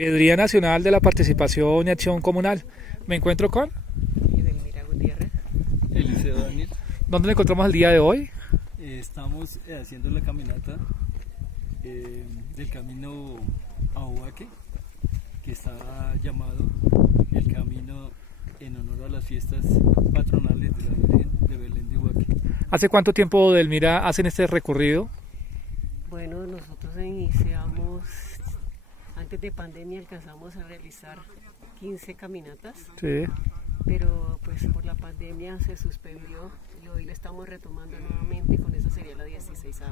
Día Nacional de la Participación y Acción Comunal. Me encuentro con... Edelmira Gutiérrez. Eliseo Daniel. ¿Dónde nos encontramos el día de hoy? Estamos haciendo la caminata del camino a Huaque, que está llamado el camino en honor a las fiestas patronales de la Virgen de Belén de Huaque. ¿Hace cuánto tiempo, Delmira, hacen este recorrido? Bueno, nosotros iniciamos, antes de pandemia alcanzamos a realizar 15 caminatas, Sí. pero pues por la pandemia se suspendió y hoy la estamos retomando nuevamente, con eso sería la 16ª,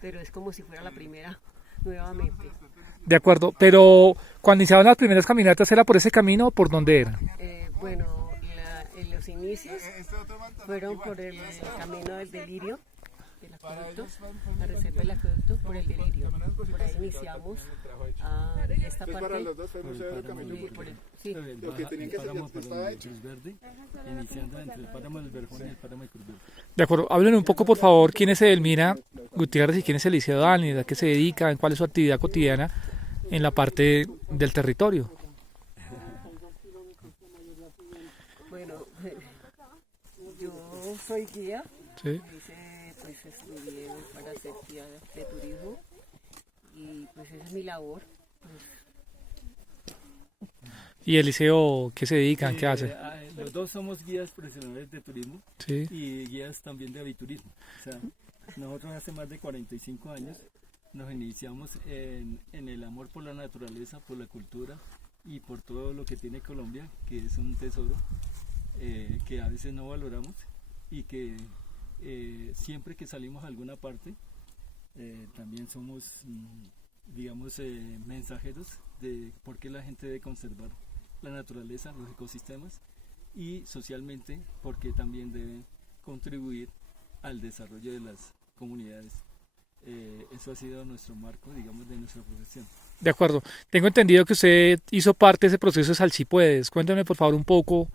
pero es como si fuera la primera nuevamente. De acuerdo, pero cuando iniciaban las primeras caminatas, ¿era por ese camino o por dónde era? Bueno, en los inicios fueron por el camino del delirio, del acueducto, la reserva del acueducto, por el delirio. Por ahí iniciamos esta parte. Para los dos fue museo del camino. Sí. Lo que tenían que hacer ya estaba hecho. Cruz Verde, iniciando entre el páramo del Verjón y el páramo de Cruz Verde. De acuerdo, háblenme un poco, por favor, quién es Edelmira Gutiérrez y quién es Eliseo Daniel, a qué se dedica, cuál es su actividad cotidiana en la parte del territorio. Bueno, yo soy guía, Sí. pues estudié para ser guía de turismo y pues esa es mi labor. ¿Y Eliseo qué se dedican, qué hace? Los dos somos guías profesionales de turismo Sí. y guías también de aviturismo. O sea, nosotros hace más de 45 años nos iniciamos en el amor por la naturaleza, por la cultura y por todo lo que tiene Colombia, que es un tesoro que a veces no valoramos y que siempre que salimos a alguna parte también somos, digamos, mensajeros de por qué la gente debe conservar la naturaleza, los ecosistemas y socialmente porque también deben contribuir al desarrollo de las comunidades. Eso ha sido nuestro marco, digamos, de nuestra profesión. De acuerdo. Tengo entendido que usted hizo parte de ese proceso de Salsipuedes. Cuéntame, por favor, un poco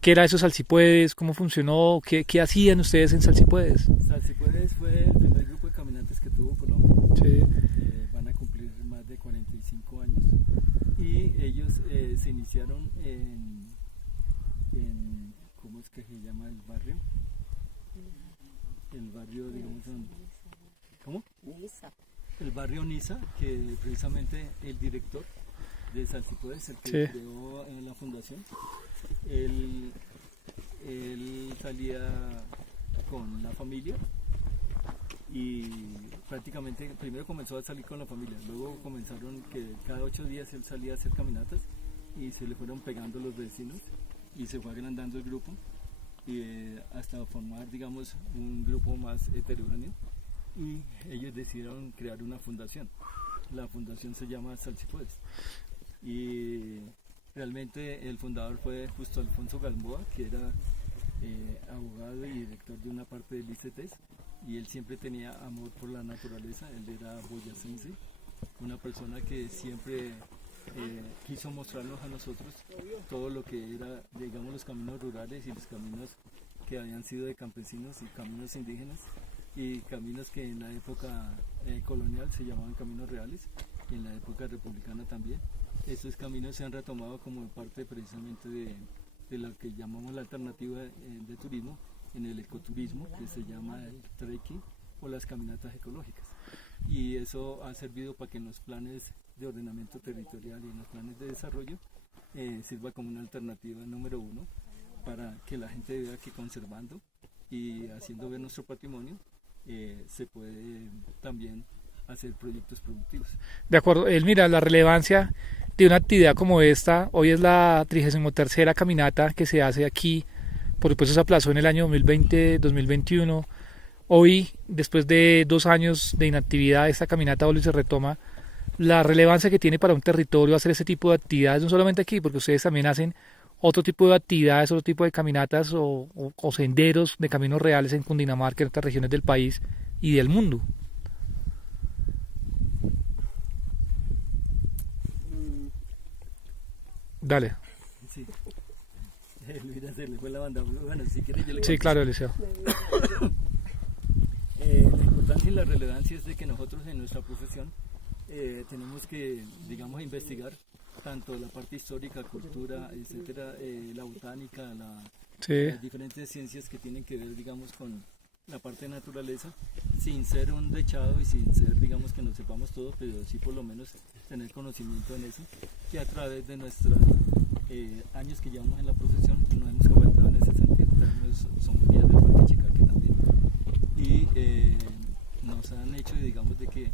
qué era eso Salsipuedes, cómo funcionó, qué hacían ustedes en Salsipuedes. Salsipuedes fue el primer grupo de caminantes que tuvo Colombia. Sí. Van a cumplir más de 45 años y ellos se iniciaron en ¿cómo es que se llama el barrio? El barrio, digamos, ¿cómo? Nisa. El barrio Niza, que precisamente el director de Salsipuedes, el que Sí. creó la fundación, él salía con la familia y prácticamente primero comenzó a salir con la familia, luego comenzaron que cada 8 días él salía a hacer caminatas y se le fueron pegando los vecinos y se fue agrandando el grupo y hasta formar, digamos, un grupo más heterogéneo y ellos decidieron crear una fundación. La fundación se llama Salsipuedes y realmente el fundador fue justo Alfonso Gamboa, que era abogado y director de una parte del ICETES y él siempre tenía amor por la naturaleza. Él era boyacense, una persona que siempre quiso mostrarnos a nosotros todo lo que era, digamos, los caminos rurales y los caminos que habían sido de campesinos y caminos indígenas y caminos que en la época colonial se llamaban caminos reales y en la época republicana también. Estos caminos se han retomado como parte precisamente de lo que llamamos la alternativa de turismo en el ecoturismo, que se llama el trekking o las caminatas ecológicas. Y eso ha servido para que en los planes de ordenamiento territorial y en los planes de desarrollo sirva como una alternativa número 1 para que la gente vea que conservando y haciendo ver nuestro patrimonio se puede también hacer proyectos productivos. De acuerdo. Mira, la relevancia de una actividad como esta, hoy es la 33ª caminata que se hace aquí, por supuesto se aplazó en el año 2020-2021. Hoy, después de 2 años de inactividad, esta caminata vuelve y se retoma. La relevancia que tiene para un territorio hacer ese tipo de actividades, no solamente aquí, porque ustedes también hacen otro tipo de actividades, otro tipo de caminatas o senderos de caminos reales en Cundinamarca, en otras regiones del país y del mundo. Dale. Sí. Mira, se le fue la banda. Bueno, si quieres yo le Sí, contesto. claro, Eliseo. La importancia y la relevancia es de que nosotros en nuestra profesión tenemos que, digamos, investigar tanto la parte histórica, cultura, etcétera, la botánica, las diferentes ciencias que tienen que ver, digamos, con la parte de naturaleza, sin ser un dechado y sin ser, digamos, que nos sepamos todo, pero sí por lo menos tener conocimiento en eso, que a través de nuestros años que llevamos en la profesión nos hemos capacitado en ese sentido. Somos guías del Parque Chicaque también, y nos han hecho, digamos, de que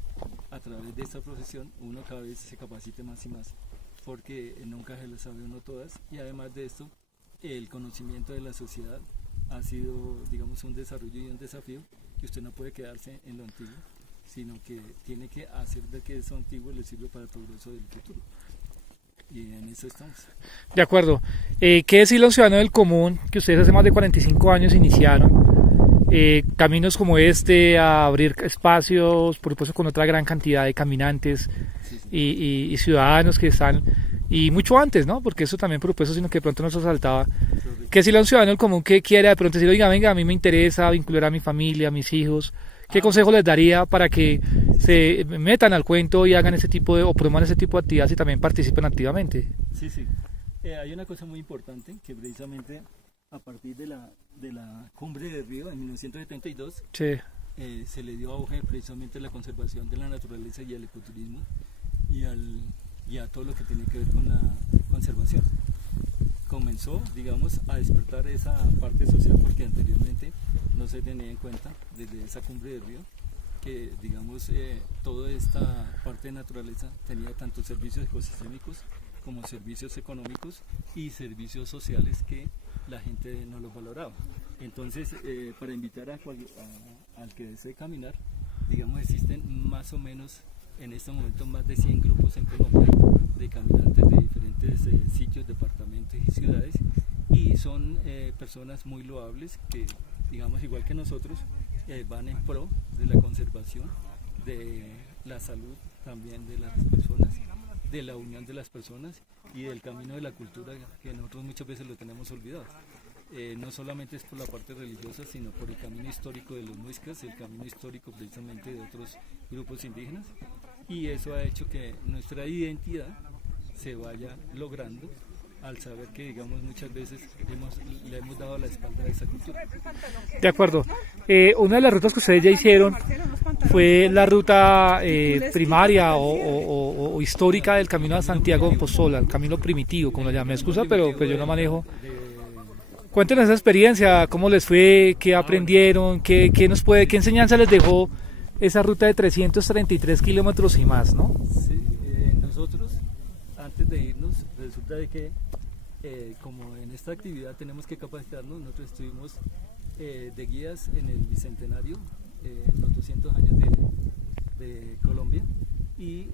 a través de esta profesión uno cada vez se capacite más y más, porque nunca se lo sabe uno todas, y además de esto, el conocimiento de la sociedad ha sido, digamos, un desarrollo y un desafío, que usted no puede quedarse en lo antiguo, sino que tiene que hacer de que eso antiguo le sirve para el progreso del futuro. Y en eso estamos. De acuerdo. ¿Qué decirle a un ciudadano del común que ustedes hace más de 45 años iniciaron? Caminos como este, a abrir espacios, por supuesto con otra gran cantidad de caminantes y ciudadanos que están, y mucho antes, ¿no? Porque eso también por supuesto, sino que de pronto nos asaltaba. ¿Qué decirle a un ciudadano del común que quiera de pronto decir, oiga, venga, a mí me interesa vincular a mi familia, a mis hijos? ¿Qué consejo les daría para que se metan al cuento y hagan ese tipo de, o promuevan ese tipo de actividades y también participen activamente? Sí. Hay una cosa muy importante que precisamente a partir de la cumbre de Río en 1972 se le dio auge precisamente a la conservación de la naturaleza y al ecoturismo y a todo lo que tiene que ver con la conservación. Comenzó, digamos, a despertar esa parte social, porque anteriormente no se tenía en cuenta desde esa cumbre de Río que, digamos, toda esta parte de naturaleza tenía tanto servicios ecosistémicos como servicios económicos y servicios sociales que la gente no los valoraba. Entonces, para invitar al que desee caminar, digamos, existen más o menos en este momento más de 100 grupos en Colombia de caminantes de diferentes sitios, departamentos y ciudades, y son personas muy loables que, digamos, igual que nosotros, van en pro de la conservación, de la salud también de las personas, de la unión de las personas y del camino de la cultura, que nosotros muchas veces lo tenemos olvidado. No solamente es por la parte religiosa, sino por el camino histórico de los muiscas, el camino histórico precisamente de otros grupos indígenas, y eso ha hecho que nuestra identidad se vaya logrando al saber que, digamos, muchas veces le hemos dado la espalda a esa cultura. De acuerdo. Una de las rutas que ustedes ya hicieron fue la ruta primaria o histórica del Camino a Santiago de Compostela, el camino primitivo, como lo llamé. Excusa, pero pues yo no manejo. Cuéntenos esa experiencia, cómo les fue, qué aprendieron, qué enseñanza les dejó esa ruta de 333 kilómetros y más, ¿no? Sí, nosotros, antes de irnos, resulta de que como en esta actividad tenemos que capacitarnos, nosotros estuvimos de guías en el Bicentenario, en los 200 años de Colombia, y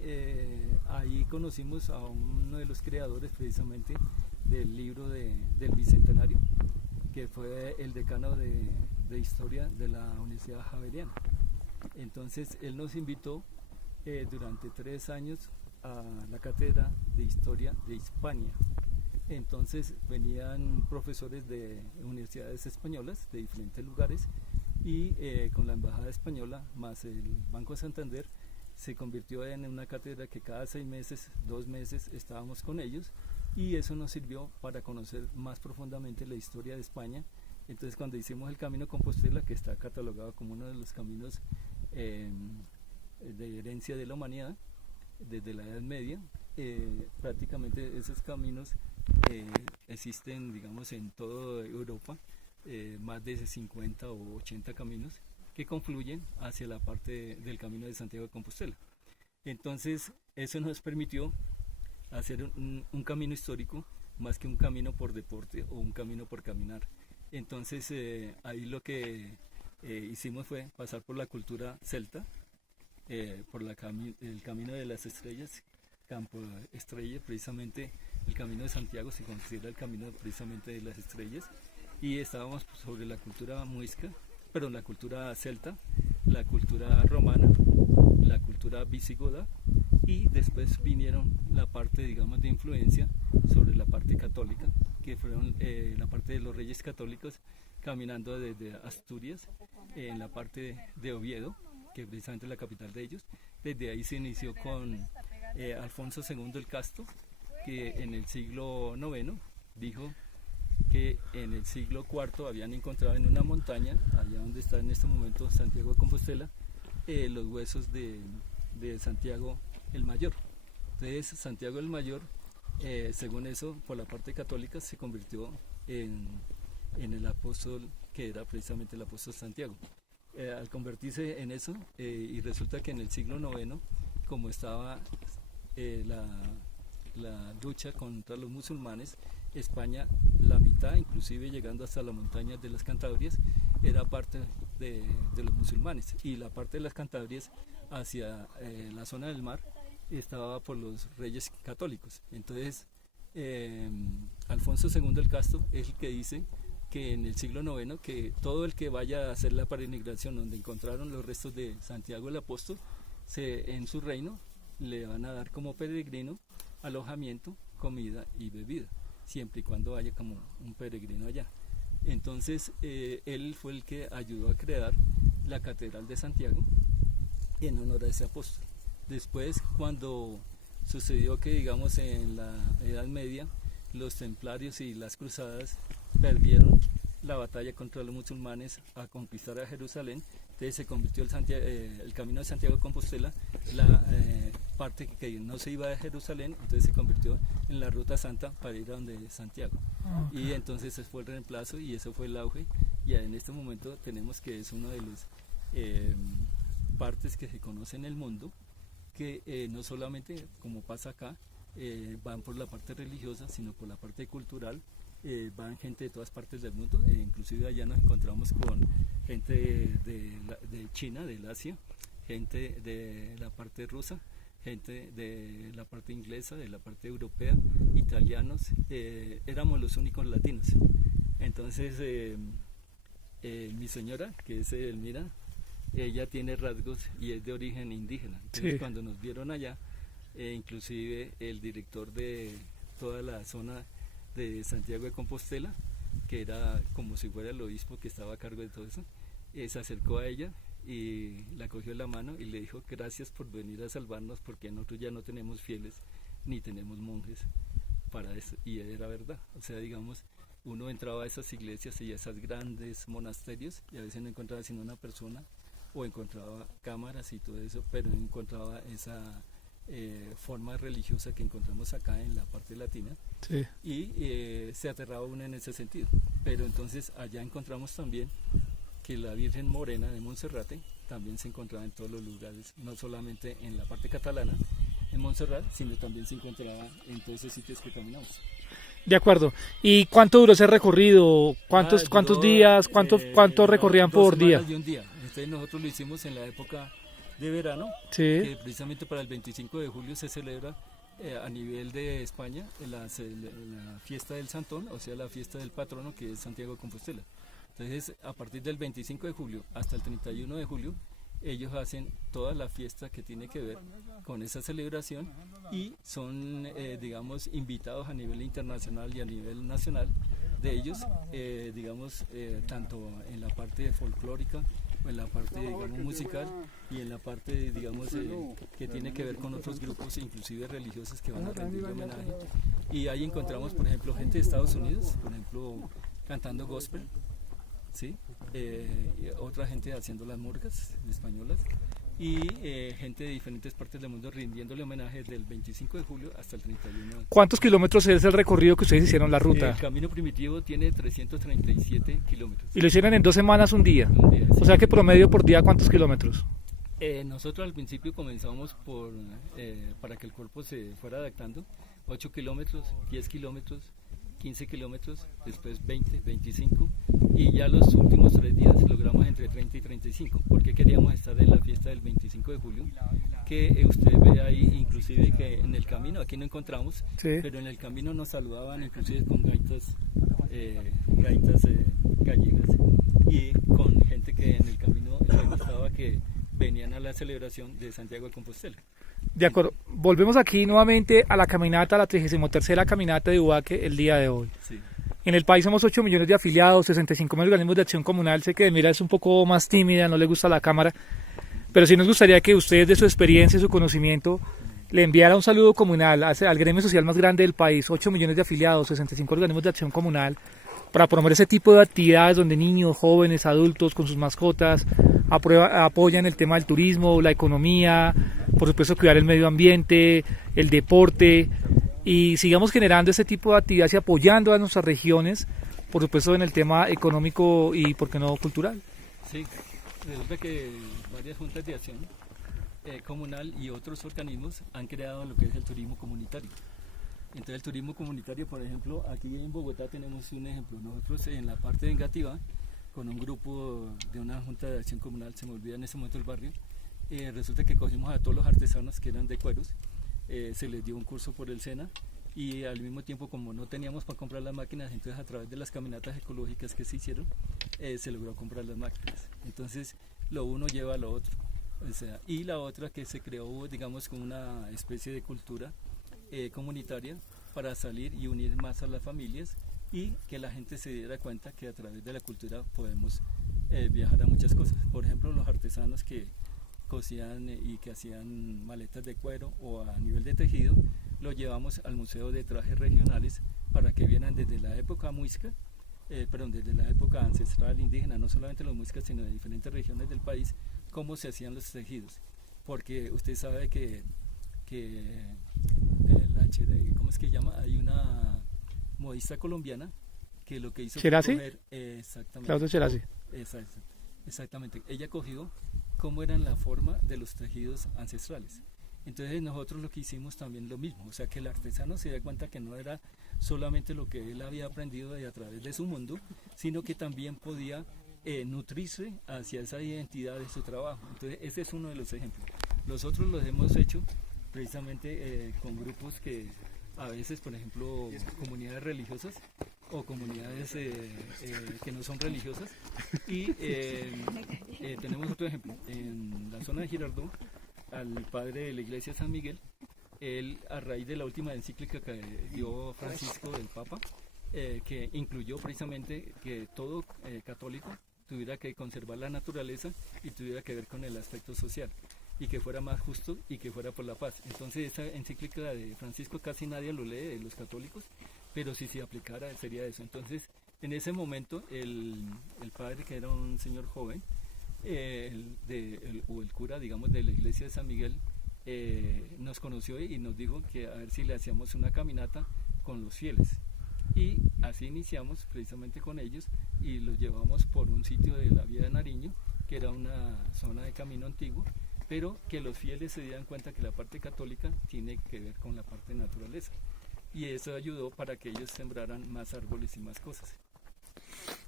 ahí conocimos a uno de los creadores precisamente del libro del Bicentenario, que fue el decano de Historia de la Universidad Javeriana. Entonces él nos invitó durante 3 años a la cátedra de Historia de Hispania. Entonces venían profesores de universidades españolas de diferentes lugares, y con la Embajada Española más el Banco Santander se convirtió en una cátedra que cada 6 meses, 2 meses estábamos con ellos, y eso nos sirvió para conocer más profundamente la historia de España. Entonces cuando hicimos el Camino Compostela, que está catalogado como uno de los caminos de herencia de la humanidad desde la Edad Media, prácticamente esos caminos existen, digamos, en toda Europa, más de 50 o 80 caminos que confluyen hacia la parte del Camino de Santiago de Compostela. Entonces eso nos permitió hacer un camino histórico más que un camino por deporte o un camino por caminar. Entonces ahí lo que hicimos fue pasar por la cultura celta, por el camino de las estrellas, Campo Estrella, precisamente el camino de Santiago se considera el camino precisamente de las estrellas, y estábamos sobre la cultura muisca, pero la cultura celta, la cultura romana, la cultura visigoda, y después vinieron la parte, digamos, de influencia sobre la parte católica, que fueron la parte de los reyes católicos caminando desde Asturias, en la parte de Oviedo, que precisamente es la capital de ellos, desde ahí se inició con Alfonso II el Casto, que en el siglo IX dijo que en el siglo IV habían encontrado en una montaña, allá donde está en este momento Santiago de Compostela, los huesos de Santiago el Mayor. Entonces Santiago el Mayor, según eso, por la parte católica, se convirtió en el apóstol que era precisamente el apóstol Santiago. Al convertirse en eso, y resulta que en el siglo IX, como estaba la lucha contra los musulmanes, España, la mitad, inclusive llegando hasta las montañas de las Cantabrias, era parte de los musulmanes, y la parte de las Cantabrias hacia la zona del mar estaba por los reyes católicos. Entonces Alfonso II el Casto es el que dice que en el siglo IX, que todo el que vaya a hacer la peregrinación donde encontraron los restos de Santiago el Apóstol, en su reino le van a dar como peregrino alojamiento, comida y bebida, siempre y cuando haya como un peregrino allá. Entonces él fue el que ayudó a crear la Catedral de Santiago en honor a ese apóstol. Después, cuando sucedió que, digamos, en la Edad Media los templarios y las cruzadas perdieron la batalla contra los musulmanes a conquistar a Jerusalén, entonces se convirtió el camino de Santiago de Compostela, la parte que no se iba de Jerusalén, entonces se convirtió en la ruta santa para ir a donde Santiago. Okay. Y entonces ese fue el reemplazo y eso fue el auge, y en este momento tenemos que es uno de los partes que se conoce en el mundo, que no solamente, como pasa acá, van por la parte religiosa, sino por la parte cultural. Van gente de todas partes del mundo, inclusive allá nos encontramos con gente de China, del Asia, gente de la parte rusa, gente de la parte inglesa, de la parte europea, italianos, éramos los únicos latinos. Entonces mi señora, que es Elmira, ella tiene rasgos y es de origen indígena. Entonces, sí, cuando nos vieron allá, inclusive el director de toda la zona de Santiago de Compostela, que era como si fuera el obispo que estaba a cargo de todo eso, se acercó a ella y la cogió en la mano y le dijo: gracias por venir a salvarnos, porque nosotros ya no tenemos fieles ni tenemos monjes para eso. Y era verdad, o sea, digamos, uno entraba a esas iglesias y a esos grandes monasterios y a veces no encontraba sino una persona, o encontraba cámaras y todo eso, pero no encontraba esa forma religiosa que encontramos acá en la parte latina. Sí. Y se aterraba uno en ese sentido. Pero entonces allá encontramos también que la Virgen Morena de Monserrate también se encontraba en todos los lugares, no solamente en la parte catalana, en Montserrat, sino también se encontraba en todos esos sitios que caminamos. De acuerdo. ¿Y cuánto duró ese recorrido? ¿Cuántos días? ¿Cuánto recorrían por día? De un día. Entonces nosotros lo hicimos en la época de verano, sí, que precisamente para el 25 de julio se celebra a nivel de España la fiesta del Santón, o sea, la fiesta del patrono, que es Santiago de Compostela. Entonces, a partir del 25 de julio hasta el 31 de julio, ellos hacen toda la fiesta que tiene que ver con esa celebración y son, digamos, invitados a nivel internacional y a nivel nacional de ellos, digamos, tanto en la parte folclórica, en la parte, digamos, musical, y en la parte, digamos, que tiene que ver con otros grupos, inclusive religiosos, que van a rendir homenaje. Y ahí encontramos, por ejemplo, gente de Estados Unidos, por ejemplo, cantando gospel, ¿sí? Otra gente haciendo las murgas españolas, y gente de diferentes partes del mundo rindiéndole homenaje del 25 de julio hasta el 31. ¿Cuántos kilómetros es el recorrido que ustedes hicieron, la ruta? El camino primitivo tiene 337 kilómetros. ¿Y lo hicieron en 2 semanas, un día? Un día, sí. O sea que promedio por día, ¿cuántos kilómetros? Nosotros al principio comenzamos para que el cuerpo se fuera adaptando, 8 kilómetros, 10 kilómetros, 15 kilómetros, después 20, 25, y ya los últimos 3 días logramos entre 30 y 35, porque queríamos estar en la fiesta del 25 de julio, que usted ve ahí, inclusive que en el camino, aquí no encontramos, sí, pero en el camino nos saludaban inclusive con gaitas gallegas, y con gente que en el camino les gustaba, que venían a la celebración de Santiago de Compostela. De acuerdo, volvemos aquí nuevamente a la caminata, a la 33ª caminata de Ubaque el día de hoy. Sí. En el país somos 8 millones de afiliados, 65.000 organismos de acción comunal. Sé que Elmira es un poco más tímida, no le gusta la cámara, pero sí nos gustaría que ustedes, de su experiencia y su conocimiento, le enviara un saludo comunal al gremio social más grande del país, 8 millones de afiliados, 65 organismos de acción comunal, para promover ese tipo de actividades donde niños, jóvenes, adultos con sus mascotas apoyan el tema del turismo, la economía, por supuesto cuidar el medio ambiente, el deporte, y sigamos generando ese tipo de actividades y apoyando a nuestras regiones, por supuesto en el tema económico y, por qué no, cultural. Sí, resulta que varias juntas de acción comunal y otros organismos han creado lo que es el turismo comunitario. Entonces el turismo comunitario, por ejemplo, aquí en Bogotá tenemos un ejemplo. Nosotros en la parte de Engativá, con un grupo de una junta de acción comunal, se me olvida en ese momento el barrio, resulta que cogimos a todos los artesanos que eran de cueros, se les dio un curso por el SENA, y al mismo tiempo, como no teníamos para comprar las máquinas, entonces a través de las caminatas ecológicas que se hicieron, se logró comprar las máquinas. Entonces lo uno lleva a lo otro. O sea, y la otra que se creó, digamos, como una especie de cultura comunitaria para salir y unir más a las familias y que la gente se diera cuenta que a través de la cultura podemos viajar a muchas cosas. Por ejemplo, los artesanos que cosían y que hacían maletas de cuero o a nivel de tejido, los llevamos al Museo de Trajes Regionales para que vieran desde la época muisca, desde la época ancestral indígena, no solamente los muiscas, sino de diferentes regiones del país, cómo se hacían los tejidos. Porque usted sabe que ¿cómo es que llama? Hay una modista colombiana que lo que hizo fue coger, exactamente, Claudia Cherasi. Exactamente, ella cogió cómo eran la forma de los tejidos ancestrales. Entonces nosotros lo que hicimos también lo mismo, o sea que el artesano se da cuenta que no era solamente lo que él había aprendido a través de su mundo, sino que también podía nutrirse hacia esa identidad de su trabajo. Entonces ese es uno de los ejemplos. Los otros los hemos hecho precisamente con grupos que a veces, por ejemplo, comunidades religiosas o comunidades que no son religiosas, y tenemos otro ejemplo en la zona de Girardot, al padre de la iglesia de San Miguel. Él, a raíz de la última encíclica que dio Francisco, del Papa, que incluyó precisamente que todo católico tuviera que conservar la naturaleza y tuviera que ver con el aspecto social, y que fuera más justo y que fuera por la paz. Entonces esa encíclica de Francisco casi nadie lo lee, de los católicos, pero si se aplicara sería eso. Entonces en ese momento el padre, que era un señor joven, o el cura, digamos, de la iglesia de San Miguel, nos conoció y nos dijo que a ver si le hacíamos una caminata con los fieles, y así iniciamos precisamente con ellos y los llevamos por un sitio de la Vía de Nariño, que era una zona de camino antiguo, pero que los fieles se dieran cuenta que la parte católica tiene que ver con la parte de naturaleza, y eso ayudó para que ellos sembraran más árboles y más cosas.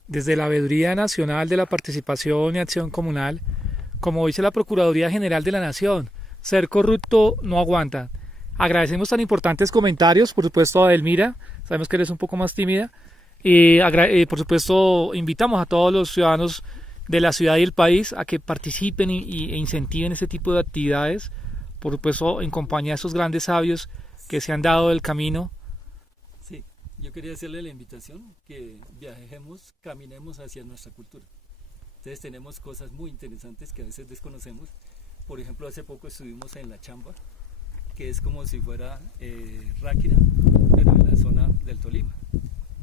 Desde la Veeduría Nacional de la Participación y Acción Comunal, como dice la Procuraduría General de la Nación, ser corrupto no aguanta. Agradecemos tan importantes comentarios, por supuesto a Adelmira, sabemos que eres un poco más tímida, y por supuesto invitamos a todos los ciudadanos de la ciudad y el país a que participen e incentiven ese tipo de actividades, por supuesto en compañía de esos grandes sabios que se han dado del camino. Sí, yo quería hacerle la invitación que viajemos, caminemos hacia nuestra cultura. Entonces tenemos cosas muy interesantes que a veces desconocemos. Por ejemplo, hace poco estuvimos en La Chamba, que es como si fuera Ráquira, pero en la zona del Tolima.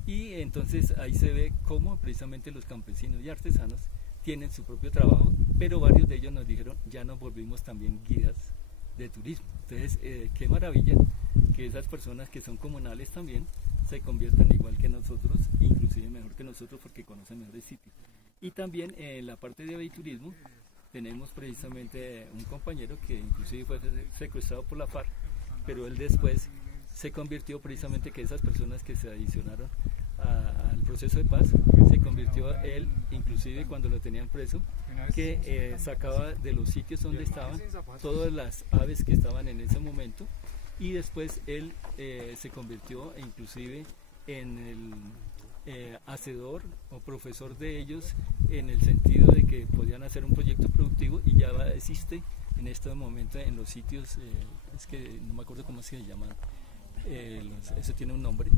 Y entonces ahí se ve cómo precisamente los campesinos y artesanos tienen su propio trabajo, pero varios de ellos nos dijeron, ya nos volvimos también guías de turismo. Entonces, qué maravilla que esas personas que son comunales también se conviertan igual que nosotros, inclusive mejor que nosotros, porque conocen mejores sitios. Y también en la parte de aviturismo tenemos precisamente un compañero que inclusive fue secuestrado por la FARC, pero él después se convirtió precisamente que esas personas que se adicionaron al proceso de paz, se convirtió él, inclusive cuando lo tenían preso, que sacaba de los sitios donde estaban todas las aves que estaban en ese momento, y después él se convirtió inclusive en el hacedor o profesor de ellos, en el sentido de que podían hacer un proyecto productivo, y ya existe en este momento en los sitios, es que no me acuerdo cómo se llaman, eso tiene un nombre,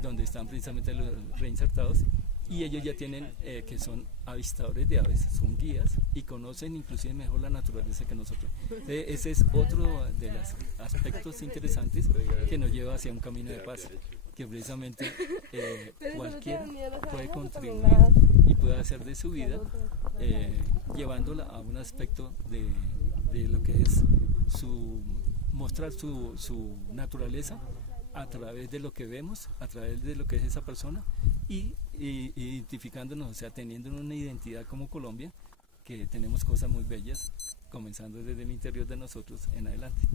donde están precisamente los reinsertados, y ellos ya tienen que son avistadores de aves, son guías y conocen inclusive mejor la naturaleza que nosotros. Ese es otro de los aspectos interesantes que nos lleva hacia un camino de paz, que precisamente cualquiera puede contribuir y puede hacer de su vida llevándola a un aspecto de lo que es mostrar su naturaleza a través de lo que vemos, a través de lo que es esa persona y identificándonos, o sea, teniendo una identidad como Colombia, que tenemos cosas muy bellas, comenzando desde el interior de nosotros en adelante.